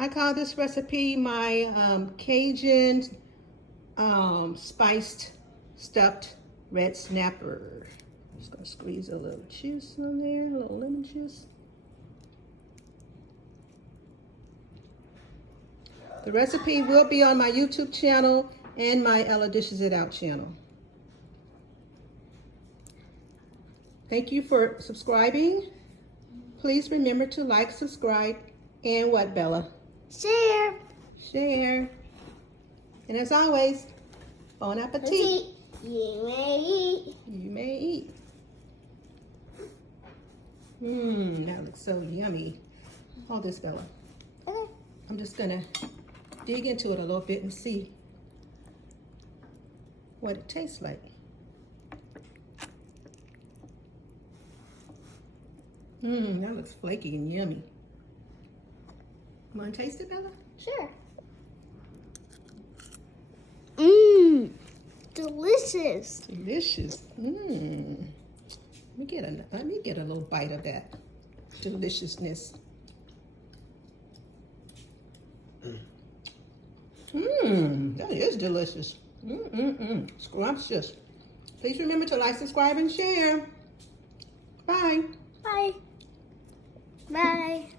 I call this recipe my Cajun spiced stuffed red snapper. Just gonna squeeze a little juice on there, a little lemon juice. The recipe will be on my YouTube channel and my Ella Dishes It Out channel. Thank you for subscribing. Please remember to like, subscribe, and what, Bella? Share. Share. And as always, bon appetit. You may eat. You may eat. That looks so yummy. Hold this, Bella. Okay. I'm just gonna dig into it a little bit and see what it tastes like. That looks flaky and yummy. Want to taste it, Bella? Sure. Delicious. Delicious. Let me get a little bite of that deliciousness. That is delicious. Scrumptious. Please remember to like, subscribe, and share. Bye. Bye. Bye.